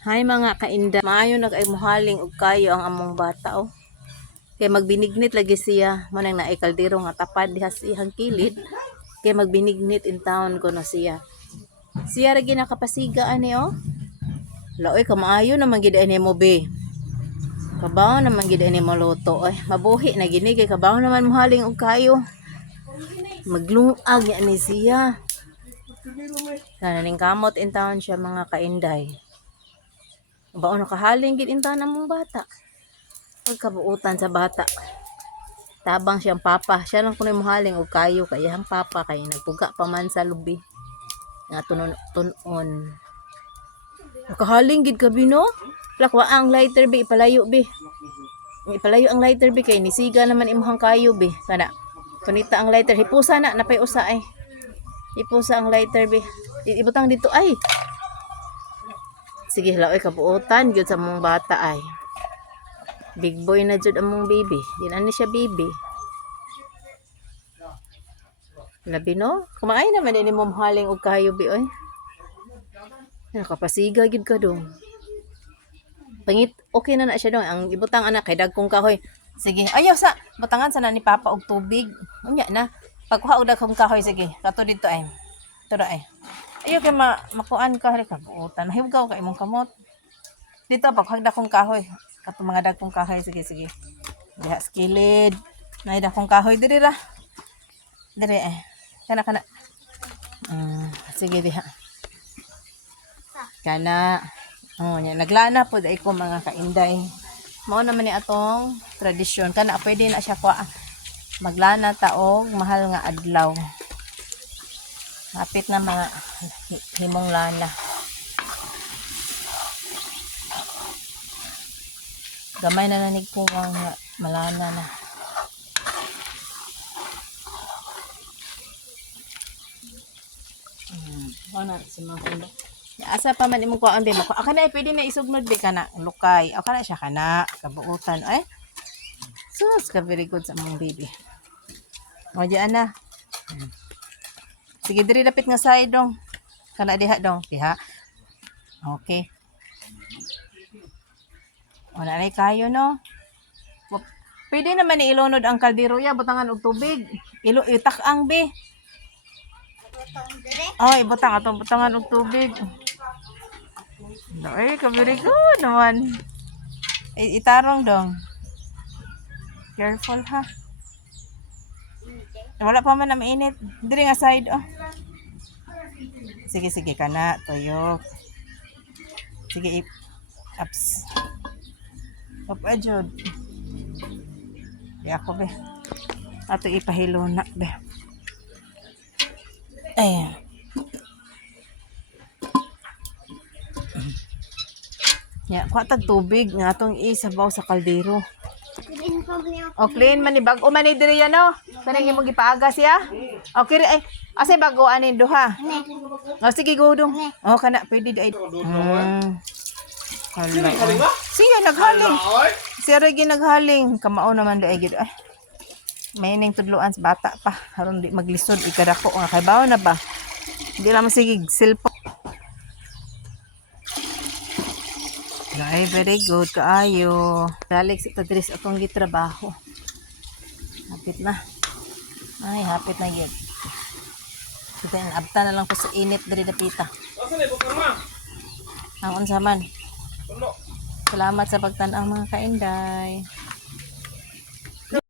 Hay mga kainda, maayo na kay muhaling og kayo ang among bata oh. Kay magbinignit lagi siya, mo nang naay kaldero nga tapad diha sa iyang kilid. Kay magbinignit in town ko na siya. Siya ra ginakapasiga ani oh. Laoy ka maayo naman gid ani mo be. Kabaw naman gid ani mo luto ay mabuhi na gini kay kabaw naman muhaling og kayo. Maglungag ni siya. Naning kamot in town siya mga kainday. Baon nakahaling gid in town among bata. Pagkabuutan sa bata. Tabang siyang papa. Siya lang kunoy muhaling og kayo kay ang papa kay nagpuga pa man sa lubi. Nga tunon. Nakahaling gid kabi no? Lakwa ang lighter be ipalayo be. Ipalayo ang lighter be kay nisiga naman imong kayo be. Kana kunita ang lighter hipusa na napay usa ay. Hipusa ang lighter be. Ibutang dito ay. Sige laoy kabuutan gyud sa mong bata ay. Big boy na jud among baby. Di na ni siya baby. Labi no? Kumain naman din mo mahaling og kayo bi oy. Nakapasiga gid ka dong. Pangit okay na siya dong. Ang ibutang anak kay dagkong kahoy. Sige, ayaw sa butangan sana ni papa og tubig. Unya na. Pagkuha og dagkong kahoy sige. Kato dito ay. Tara ay. Ayaw kay makuan ka ri kabuutan. Hiugaw ka imong kamot. Dito pagkuha dagkong kahoy. Kato mga dagkong kahoy sige. Diha skilid. Nay dagkong kahoy diri ra. Diri eh. Kana. Sige diha. Kana. Oh, nya naglana pud ay ko mga kainday. Mao naman ni atong tradisyon. Kana pwede na siya kwa maglana ta og mahal nga adlaw. Hapit na mga himong lana. Gamay na nanig ko nga malana na. Ano si mga kundo. Asa pa man imong kuan be mako. Aka na pwede na isugnod be kana lukay. Aka na siya kana kabuutan ay. Sus ka very good sa mong baby. O diyan na. Sige diri dapit nga side dong. Kana diha dong, diha. Okay. O na kayo no. Pwede naman ni ilunod ang kaldero ya butangan og tubig. Itak-ang be. Oh, ibutang atong butangan og tubig. Ay, very good naman. Itarong dong. Careful ha. Wala pa man na mainit. Diri nga side oh. Sige kana tuyok. Sige ups. Up ajud. Di ako be. Ato ipahilo na be. Ayan. Ya, kuha tag tubig nga atong isabaw sa kaldero. O clean man ni bag-o man ni diri yan no. Kanang imong gipaaga siya. Okay ay asa bago anin duha. O sige go dong. O kana pwede di ay. Siya naghaling. Siya ra ginaghaling. Kamao naman di ay gid ay. May ning tudloan sa bata pa aron di maglisod ikadako nga kay bawo na ba. Di lang sige cellphone. Ay, very good kaayo. Balik sa tadris atong gitrabaho. Hapit na. Ay, hapit na gyud. Kita abta na lang ko sa init diri dapita. Ang unsa man. Salamat sa pagtan-aw mga kainday.